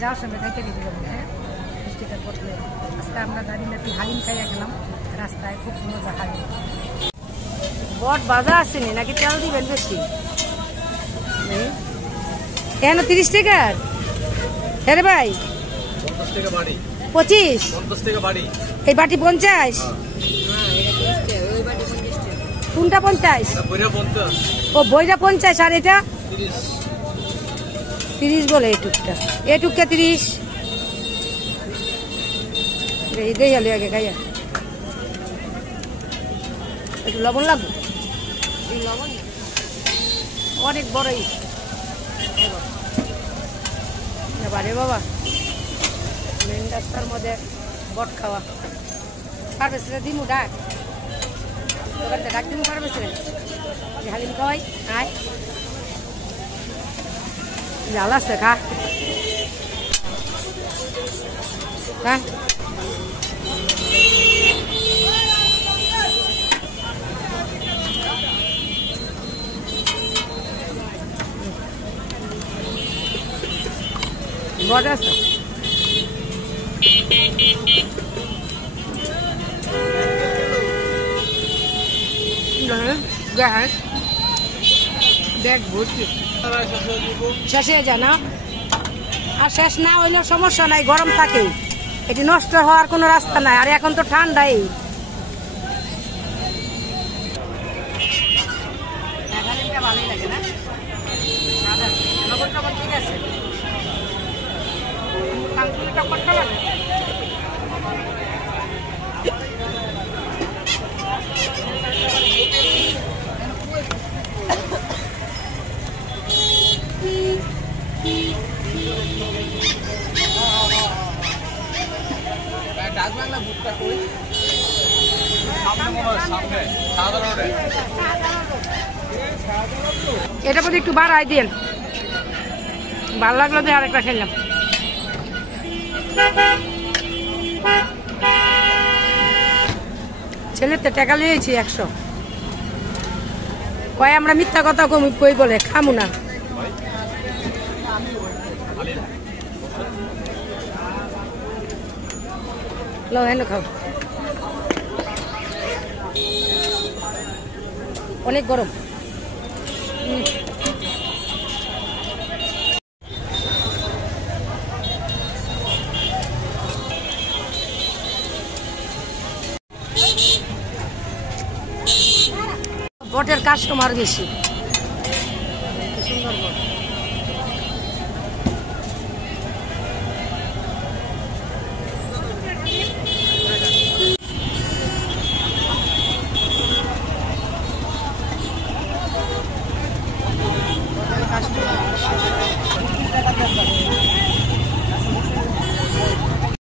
যাওয়ার সময় খাইতে দিতে যাবো। হ্যাঁ, মিষ্টিটা করলে আজকে আমরা গাড়ি নাকি হালিম খাইয়া গেলাম, রাস্তায় খুব মজা হালিম। বট বাজা আসেনি নাকি তেল দিবেন বেশি? কেন 30 টাকার? হ্যাঁ রে ভাই, 25 এই বাটি 50। কোনটা 50? ও বইটা 50 আর এটা 30 বলে। এটুকটা 30। দেই হলে আগে খাইয়া একটু লবণ লাগবে। লবণ অনেক বড়ই বারে বাবা। মেন রাস্তার মধ্যে বট খাওয়া পারবে সেটা দিমু ডাক দোকানটা ডাক দিমু পারবে সেটা হালিম খাওয়াই। আয় জাল আছে খা খা। বট আছে দেখ ভর্তি শেষ হয়ে যায় না। আর শেষ না হইলেও সমস্যা নাই, গরম থাকে, এটি নষ্ট হওয়ার কোনো রাস্তা নাই। আর এখন তো ঠান্ডাই। ভালোই লাগে না, ঠিক আছে। এটা প্রতি একটু বাড়াই দিন, ভালো লাগলো যে আরেকটা খেলাম। ছেলের তো টাকা লিয়েছি 100। কয় আমরা মিথ্যা কথা কই বলে খামু না। লো হেন খাও, অনেক গরম। বটের কাস্টমার বেশি, সুন্দর বট। কাস্টমার